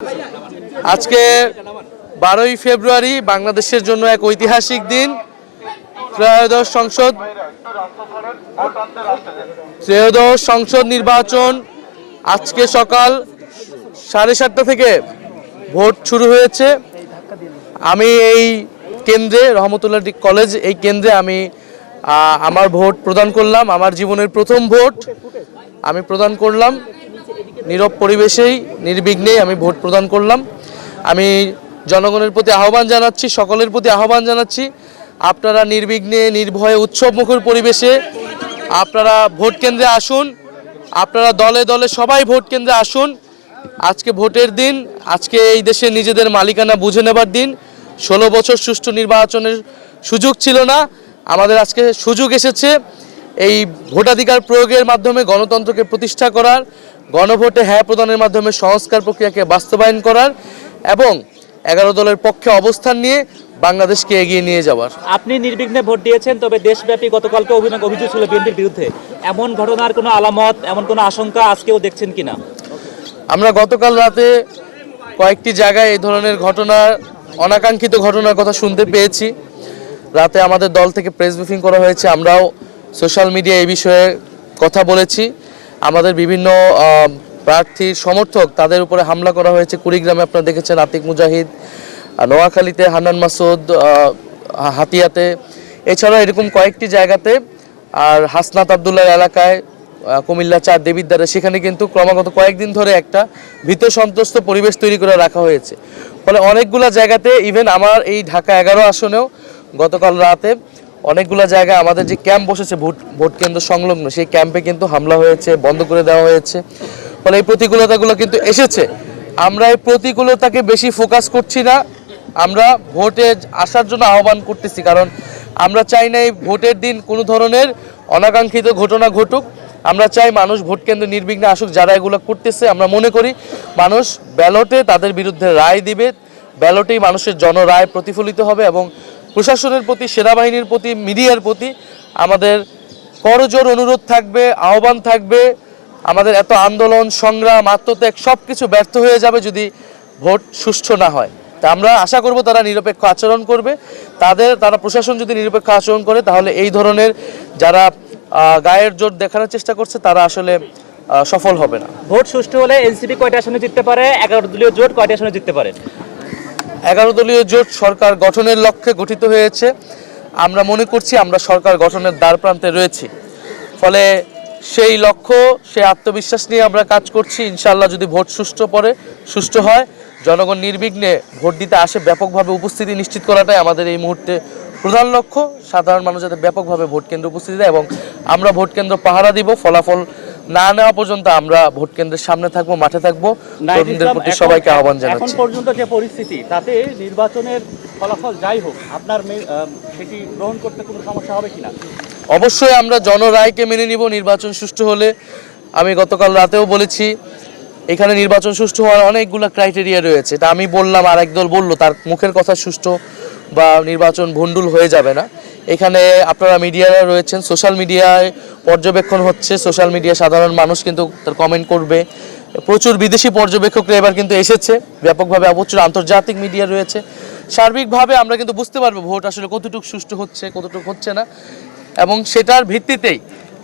আজকে 12ই ফেব্রুয়ারি বাংলাদেশের জন্য এক ঐতিহাসিক দিন। ত্রয়োদশ সংসদ নির্বাচন আজকে সকাল 7:30 থেকে ভোট শুরু হয়েছে। আমি এই কেন্দ্রে রহমতুল্লাহ কলেজ এই কেন্দ্রে আমি আমার ভোট প্রদান করলাম। আমার জীবনের প্রথম ভোট আমি প্রদান করলাম। নীরব পরিবেশেই নির্বিঘ্নেই আমি ভোট প্রদান করলাম। আমি জনগণের প্রতি আহ্বান জানাচ্ছি, সকলের প্রতি আহ্বান জানাচ্ছি, আপনারা নির্বিঘ্নে নির্ভয়ে উৎসবমুখর পরিবেশে আপনারা ভোট কেন্দ্রে আসুন। আপনারা দলে দলে সবাই ভোট কেন্দ্রে আসুন। আজকে ভোটের দিন, আজকে এই দেশের নিজেদের মালিকানা বুঝে নেবার দিন। 16 বছর সুষ্ঠু নির্বাচনের সুযোগ ছিল না, আমাদের আজকে সুযোগ এসেছে এই ভোটাধিকার প্রয়োগের মাধ্যমে গণতন্ত্রকে প্রতিষ্ঠা করার, গণভোটে হ্যাঁ প্রদানের মাধ্যমে সংস্কার প্রক্রিয়াকে বাস্তবায়ন করার এবং 11 দলের পক্ষে অবস্থান নিয়ে বাংলাদেশকে এগিয়ে নিয়ে যাওয়ার। আপনি নির্বিঘ্নে ভোট দিয়েছেন, তবে দেশব্যাপী গতকালকে অভিযোগ ছিল বিএনপির বিরুদ্ধে। এমন ঘটনার কোনো আলামত, এমন কোনো আশঙ্কা আজকেও দেখছেন কিনা? আমরা গতকাল রাতে কয়েকটি জায়গায় এই ধরনের ঘটনার, অনাকাঙ্ক্ষিত ঘটনার কথা শুনতে পেয়েছি। রাতে আমাদের দল থেকে প্রেস ব্রিফিং করা হয়েছে, আমরাও সোশ্যাল মিডিয়া এই বিষয়ে কথা বলেছি। আমাদের বিভিন্ন প্রার্থীর সমর্থক তাদের উপরে হামলা করা হয়েছে। কুড়িগ্রামে আপনারা দেখেছেন আতিক মুজাহিদ, নোয়াখালীতে হান্নান মাসুদ, হাতিয়াতে, এছাড়া এরকম কয়েকটি জায়গাতে, আর হাসনাত আবদুল্লাহর এলাকায় কুমিল্লা 4 দেবিদ্বারে, সেখানে কিন্তু ক্রমাগত কয়েকদিন ধরে একটা ভীত সন্ত্রস্ত পরিবেশ তৈরি করে রাখা হয়েছে। ফলে অনেকগুলা জায়গাতে, ইভেন আমার এই ঢাকা 11 আসনেও গতকাল রাতে অনেকগুলো জায়গায় আমাদের যে ক্যাম্প বসেছে ভোট কেন্দ্র সংলগ্ন, সেই ক্যাম্পে কিন্তু হামলা হয়েছে, বন্ধ করে দেওয়া হয়েছে। ফলে এই প্রতিকূলতাগুলো কিন্তু এসেছে। আমরা এই প্রতিকূলতাকে বেশি ফোকাস করছি না, আমরা ভোটে আসার জন্য আহ্বান করতেছি। কারণ আমরা চাই না এই ভোটের দিন কোনো ধরনের অনাকাঙ্ক্ষিত ঘটনা ঘটুক। আমরা চাই মানুষ ভোট কেন্দ্রে নির্বিঘ্নে আসুক। যারা এগুলো করতেছে, আমরা মনে করি মানুষ ব্যালটে তাদের বিরুদ্ধে রায় দিবে, ব্যালটেই মানুষের জনরায় প্রতিফলিত হবে। এবং প্রশাসনের প্রতি, সেনাবাহিনীর প্রতি, মিডিয়ার প্রতি আমাদের করজোর অনুরোধ থাকবে, আহ্বান থাকবে। আমাদের এত আন্দোলন, সংগ্রাম, আত্মত্যাগ সব কিছু ব্যর্থ হয়ে যাবে যদি ভোট সুষ্ঠু না হয়। তা আমরা আশা করব তারা নিরপেক্ষ আচরণ করবে। তারা প্রশাসন যদি নিরপেক্ষ আচরণ করে, তাহলে এই ধরনের যারা গায়ের জোর দেখানোর চেষ্টা করছে তারা আসলে সফল হবে না। ভোট সুষ্ঠু হলে এনসিপি কয়টা আসনে জিততে পারে? 11 দলীয় জোট কয়টা আসনে জিততে পারে? 11 দলীয় জোট সরকার গঠনের লক্ষ্যে গঠিত হয়েছে। আমরা মনে করছি আমরা সরকার গঠনের দ্বারপ্রান্তে রয়েছি। ফলে সেই লক্ষ্য, সেই আত্মবিশ্বাস নিয়ে আমরা কাজ করছি। ইনশাআল্লাহ যদি ভোট সুষ্ঠু হয়, জনগণ নির্বিঘ্নে ভোট দিতে আসে, ব্যাপকভাবে উপস্থিতি নিশ্চিত করাটাই আমাদের এই মুহূর্তে প্রধান লক্ষ্য। সাধারণ মানুষ যাতে ব্যাপকভাবে ভোট কেন্দ্রে উপস্থিতি দেয় এবং আমরা ভোট কেন্দ্র পাহারা দিব। ফলাফল না নেওয়া পর্যন্ত আমরা ভোট কেন্দ্রের সামনে থাকবো, মাঠে থাকবো। তরুণদের প্রতি সবাইকে আহ্বান জানাচ্ছি। এখন পর্যন্ত যে পরিস্থিতি, তাতে নির্বাচনের ফলাফল যাই হোক, আপনার সেটি গ্রহণ করতে কোনো সমস্যা হবে কিনা? অবশ্যই আমরা জনরায়কে মেনে নিব নির্বাচন সুষ্ঠু হলে। আমি গতকাল রাতেও বলেছি, এখানে নির্বাচন সুষ্ঠু হওয়ার অনেকগুলো ক্রাইটেরিয়া রয়েছে। এটা আমি বললাম, আর একদল বললো, তার মুখের কথা সুষ্ঠু বা নির্বাচন ভণ্ডুল হয়ে যাবে না। এখানে আপনারা মিডিয়ারা রয়েছেন, সোশ্যাল মিডিয়ায় পর্যবেক্ষণ হচ্ছে, সোশ্যাল মিডিয়া সাধারণ মানুষ কিন্তু তার কমেন্ট করবে। প্রচুর বিদেশি পর্যবেক্ষকরা এবার কিন্তু এসেছে ব্যাপকভাবে, প্রচুর আন্তর্জাতিক মিডিয়া রয়েছে। সার্বিকভাবে আমরা কিন্তু বুঝতে পারবো ভোট আসলে কতটুকু সুষ্ঠু হচ্ছে, কতটুকু হচ্ছে না। এবং সেটার ভিত্তিতেই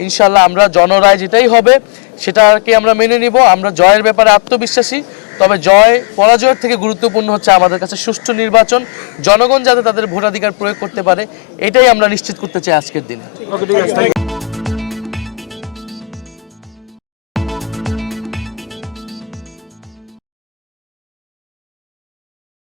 ইনশাল্লাহ আমরা জনরায় যেটাই হবে সেটাকে আমরা মেনে নিব। আমরা জয়ের ব্যাপারে আত্মবিশ্বাসী, তবে জয় পরাজয়ের থেকে গুরুত্বপূর্ণ হচ্ছে আমাদের কাছে সুষ্ঠু নির্বাচন, জনগণ যাতে তাদের ভোটাধিকার প্রয়োগ করতে পারে, এটাই আমরা নিশ্চিত করতে চাই আজকের দিনে।